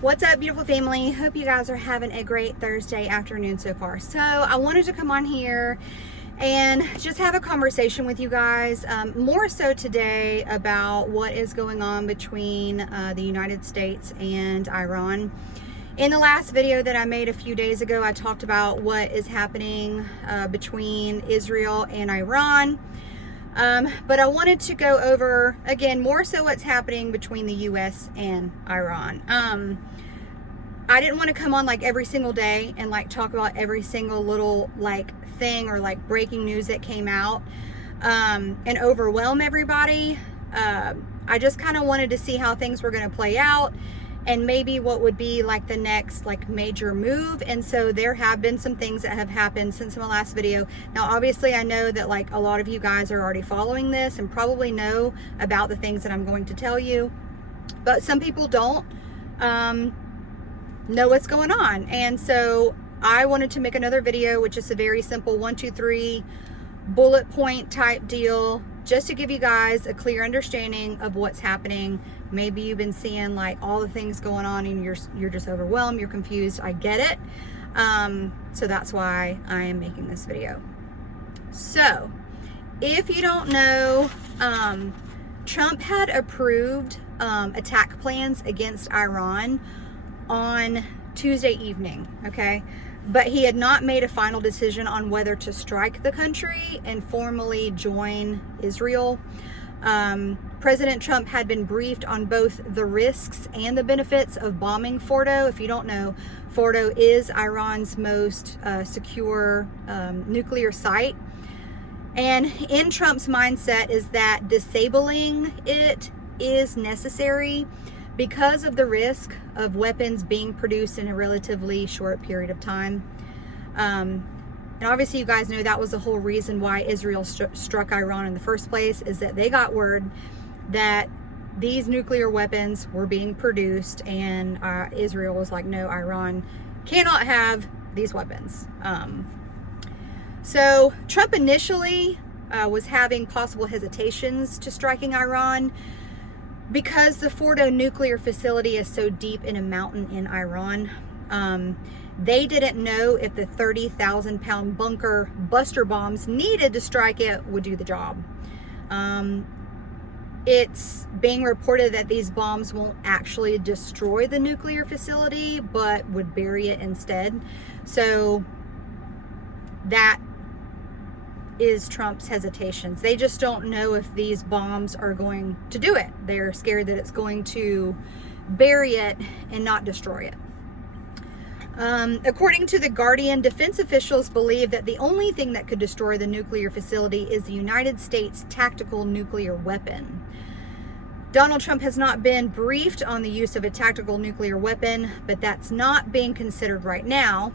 What's up, beautiful family? Hope you guys are having a great Thursday afternoon so far. So I wanted to come on here and just have a conversation with you guys, more so today about what is going on between the United States and Iran. In the last video that I made a few days ago, I talked about what is happening between Israel and Iran. But I wanted to go over, again, more so what's happening between the U.S. and Iran. I didn't want to come on like every single day and like talk about every single little like thing or like breaking news that came out and overwhelm everybody. I just kind of wanted to see how things were going to play out and maybe what would be like the next like major move. And so there have been some things that have happened since my last video. Now obviously I know that like a lot of you guys are already following this and probably know about the things that I'm going to tell you, but some people don't know what's going on. And so I wanted to make another video, which is a very simple 1, 2, 3 bullet point type deal, just to give you guys a clear understanding of what's happening. Maybe you've been seeing like all the things going on and you're just overwhelmed, you're confused. I get it. So that's why I am making this video. So if you don't know, Trump had approved attack plans against Iran on Tuesday evening, okay? But he had not made a final decision on whether to strike the country and formally join Israel. President Trump had been briefed on both the risks and the benefits of bombing Fordo. If you don't know, Fordo is Iran's most secure nuclear site. And in Trump's mindset is that disabling it is necessary because of the risk of weapons being produced in a relatively short period of time. And obviously you guys know that was the whole reason why Israel struck Iran in the first place, is that they got word that these nuclear weapons were being produced, and Israel was like, no, Iran cannot have these weapons. So Trump initially was having possible hesitations to striking Iran because the Fordo nuclear facility is so deep in a mountain in Iran. They didn't know if the 30,000-pound bunker buster bombs needed to strike it would do the job. It's being reported that these bombs won't actually destroy the nuclear facility, but would bury it instead. So that is Trump's hesitations. They just don't know if these bombs are going to do it. They're scared that it's going to bury it and not destroy it. According to The Guardian, defense officials believe that the only thing that could destroy the nuclear facility is the United States tactical nuclear weapon. Donald Trump has not been briefed on the use of a tactical nuclear weapon, but that's not being considered right now.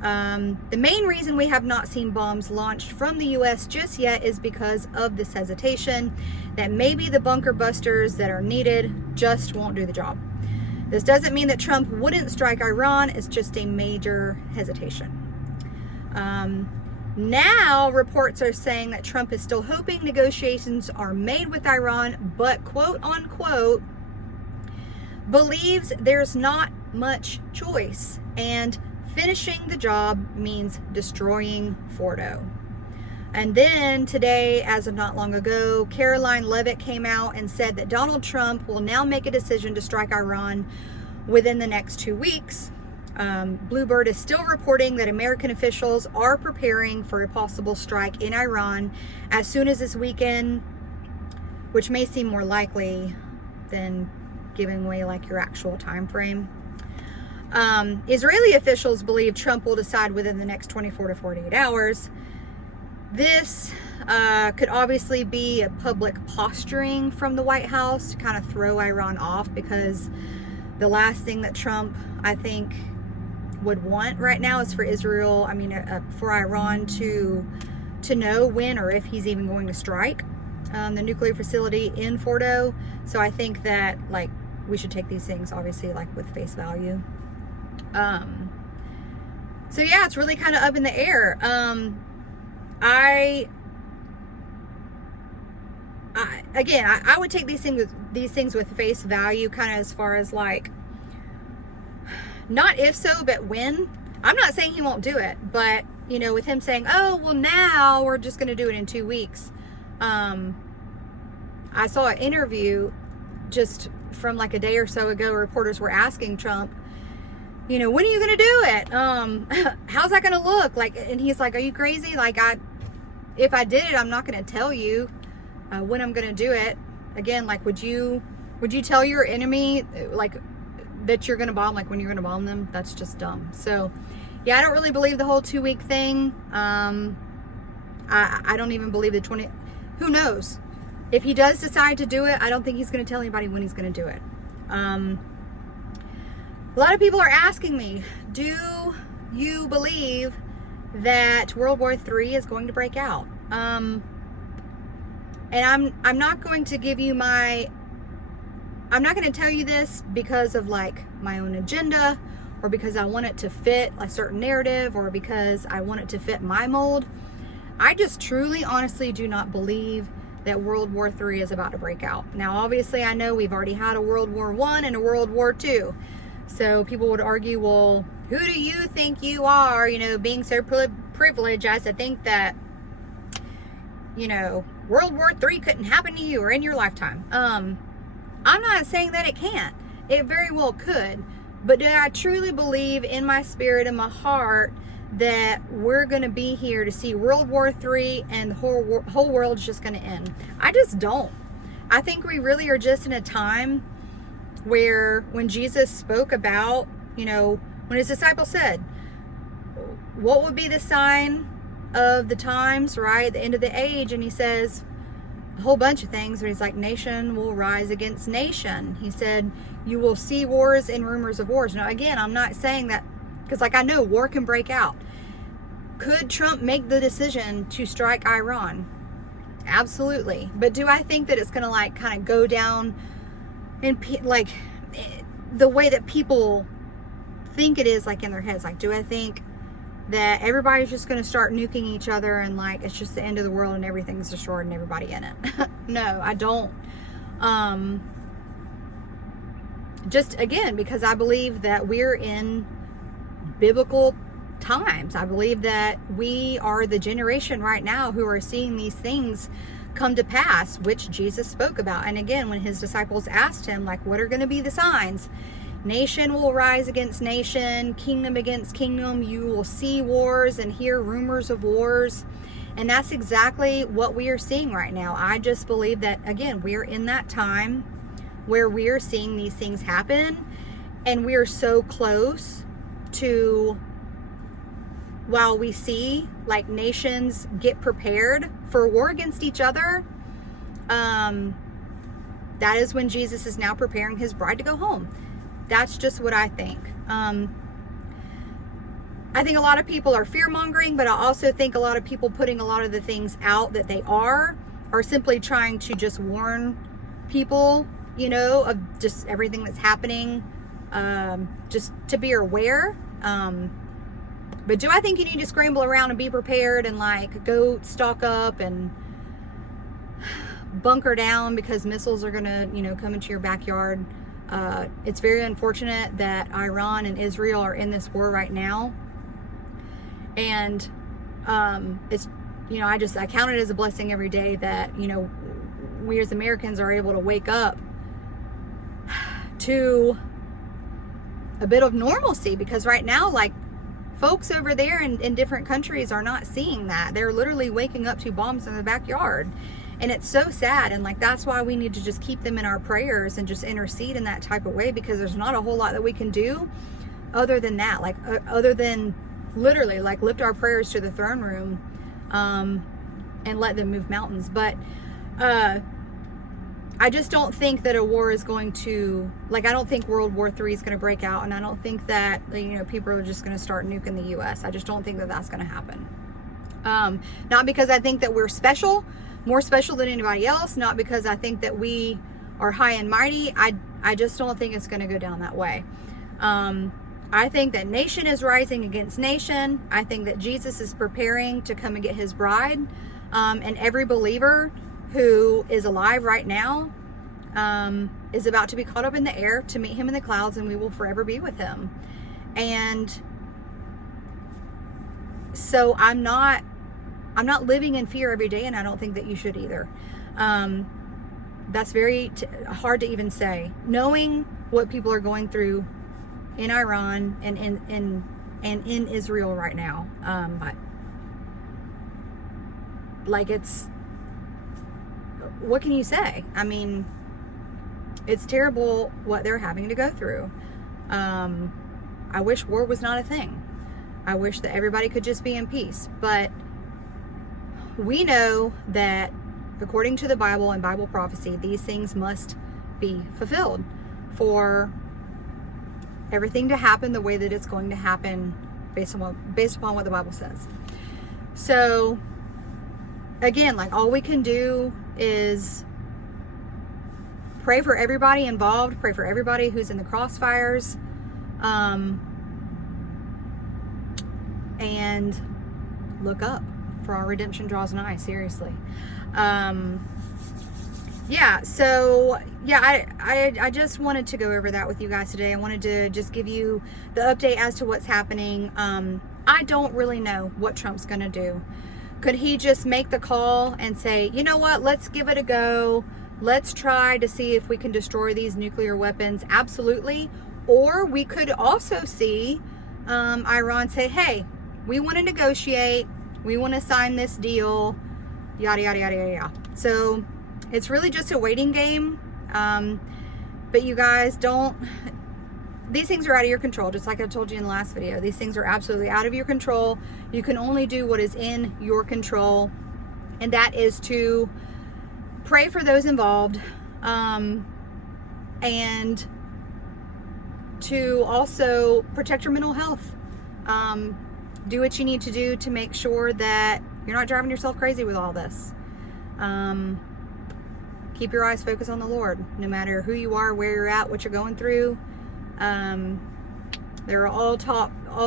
The main reason we have not seen bombs launched from the U.S. just yet is because of this hesitation that maybe the bunker busters that are needed just won't do the job. This doesn't mean that Trump wouldn't strike Iran. It's just a major hesitation. Now reports are saying that Trump is still hoping negotiations are made with Iran, but quote unquote believes there's not much choice, and finishing the job means destroying Fordo. And then today, as of not long ago, Caroline Leavitt came out and said that Donald Trump will now make a decision to strike Iran within the next 2 weeks. Bluebird is still reporting that American officials are preparing for a possible strike in Iran as soon as this weekend, which may seem more likely than giving away like your actual time frame. Israeli officials believe Trump will decide within the next 24 to 48 hours. This could obviously be a public posturing from the White House to kind of throw Iran off, because the last thing that Trump, I think, would want right now is for for Iran to know when or if he's even going to strike the nuclear facility in Fordo. So I think that like we should take these things obviously like with face value. So yeah, it's really kind of up in the air. I would take these things with face value, kind of as far as like Not if so, but when. I'm not saying he won't do it, but you know, with him saying, oh, well, now we're just going to do it in 2 weeks. I saw an interview just from like a day or so ago. Reporters were asking Trump, you know, when are you going to do it? How's that going to look? Like, and he's like, are you crazy? Like, if I did it, I'm not going to tell you when I'm going to do it. Again, like, would you tell your enemy, like, that you're going to bomb, like when you're going to bomb them? That's just dumb. So yeah, I don't really believe the whole 2-week thing. I don't even believe the 20, who knows? If he does decide to do it, I don't think he's going to tell anybody when he's going to do it. A lot of people are asking me, do you believe that World War III is going to break out? And I'm not going to give you I'm not going to tell you this because of like my own agenda, or because I want it to fit a certain narrative, or because I want it to fit my mold. I just truly, honestly do not believe that World War III is about to break out. Now, obviously, I know we've already had a World War I and a World War II. So people would argue, well, who do you think you are, you know, being so privileged as to think that, you know, World War III couldn't happen to you or in your lifetime? I'm not saying that it can't. It very well could. But do I truly believe in my spirit and my heart that we're going to be here to see World War III and the whole world's just going to end? I just don't. I think we really are just in a time where when Jesus spoke about, you know, when his disciples said, what would be the sign of the times, right? The end of the age. And he says a whole bunch of things where he's like, nation will rise against nation. He said, you will see wars and rumors of wars. Now, again, I'm not saying that, because like I know war can break out. Could Trump make the decision to strike Iran? Absolutely. But do I think that it's going to like kind of go down in like the way that people think it is, like in their heads? Like, do I think that everybody's just going to start nuking each other and like it's just the end of the world and everything's destroyed and everybody in it? No, I don't. Just again, because I believe that we're in biblical times. I believe that we are the generation right now who are seeing these things come to pass, which Jesus spoke about. And again, when his disciples asked him, like, what are going to be the signs? Nation will rise against nation, kingdom against kingdom. You will see wars and hear rumors of wars. And that's exactly what we are seeing right now. I just believe that, again, we're in that time where we're seeing these things happen, and we're so close to, while we see like nations get prepared for war against each other, that is when Jesus is now preparing his bride to go home. That's just what I think. I think a lot of people are fear-mongering, but I also think a lot of people putting a lot of the things out that they are simply trying to just warn people, you know, of just everything that's happening, just to be aware. But do I think you need to scramble around and be prepared and like go stock up and bunker down because missiles are going to, you know, come into your backyard? It's very unfortunate that Iran and Israel are in this war right now. And it's, you know, I count it as a blessing every day that, you know, we as Americans are able to wake up to a bit of normalcy, because right now, like, folks over there in different countries are not seeing that. They're literally waking up to bombs in the backyard, and it's so sad. And like, that's why we need to just keep them in our prayers and just intercede in that type of way, because there's not a whole lot that we can do other than that, like other than literally like lift our prayers to the throne room and let them move mountains. But I just don't think that a war is going to, like, I don't think World War III is going to break out, and I don't think that, you know, people are just going to start nuking the U.S. I just don't think that that's going to happen. Not because I think that we're special, more special than anybody else, not because I think that we are high and mighty. I just don't think it's going to go down that way. I think that nation is rising against nation. I think that Jesus is preparing to come and get his bride, and every believer who is alive right now is about to be caught up in the air to meet him in the clouds, and we will forever be with him. And so I'm not living in fear every day, and I don't think that you should either. That's very hard to even say, knowing what people are going through in Iran and in Israel right now. But like, it's, what can you say? I mean, it's terrible what they're having to go through. I wish war was not a thing. I wish that everybody could just be in peace. But we know that according to the Bible and Bible prophecy, these things must be fulfilled for everything to happen the way that it's going to happen based upon what the Bible says. So again, like, all we can do is pray for everybody involved, pray for everybody who's in the crossfires, and look up, for our redemption draws nigh. Seriously. Yeah, so yeah, I just wanted to go over that with you guys today. I wanted to just give you the update as to what's happening. I don't really know what Trump's gonna do. Could he just make the call and say, you know what, let's give it a go, let's try to see if we can destroy these nuclear weapons? Absolutely. Or we could also see Iran say, hey, we want to negotiate, we want to sign this deal, yada yada yada yada yada. So it's really just a waiting game. But you guys, these things are out of your control. Just like I told you in the last video, these things are absolutely out of your control. You can only do what is in your control, and that is to pray for those involved, and to also protect your mental health. Do what you need to do to make sure that you're not driving yourself crazy with all this. Keep your eyes focused on the Lord, no matter who you are, where you're at, what you're going through. There are all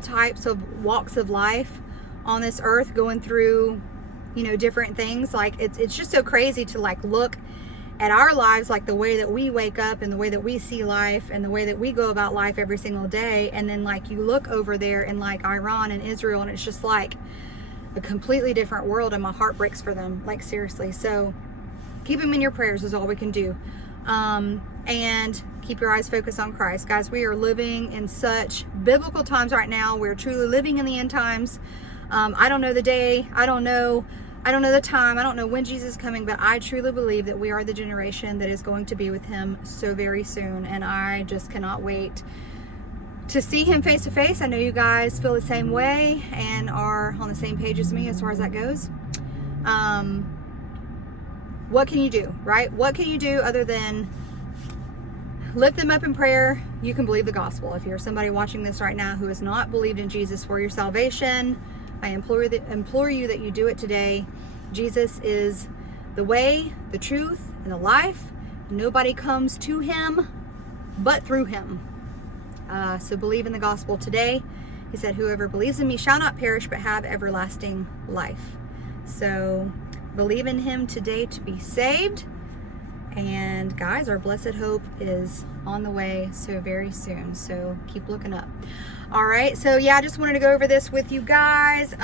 types of walks of life on this earth going through, you know, different things. Like, it's just so crazy to like look at our lives, like the way that we wake up and the way that we see life and the way that we go about life every single day. And then like you look over there in like Iran and Israel, and it's just like a completely different world, and my heart breaks for them. Like, seriously. So keep them in your prayers is all we can do. And keep your eyes focused on Christ. Guys, we are living in such biblical times right now. We're truly living in the end times. I don't know the day. I don't know the time. I don't know when Jesus is coming, but I truly believe that we are the generation that is going to be with him so very soon. And I just cannot wait to see him face to face. I know you guys feel the same way and are on the same page as me as far as that goes. What can you do, right? What can you do other than lift them up in prayer? You can believe the gospel. If you're somebody watching this right now who has not believed in Jesus for your salvation, I implore you that you do it today. Jesus is the way, the truth, and the life. Nobody comes to him but through him. So believe in the gospel today. He said, whoever believes in me shall not perish but have everlasting life. So believe in him today to be saved. And guys, our blessed hope is on the way so very soon. So keep looking up. All right. So yeah, I just wanted to go over this with you guys.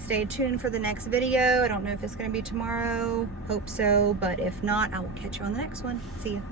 Stay tuned for the next video. I don't know if it's going to be tomorrow. Hope so. But if not, I will catch you on the next one. See you.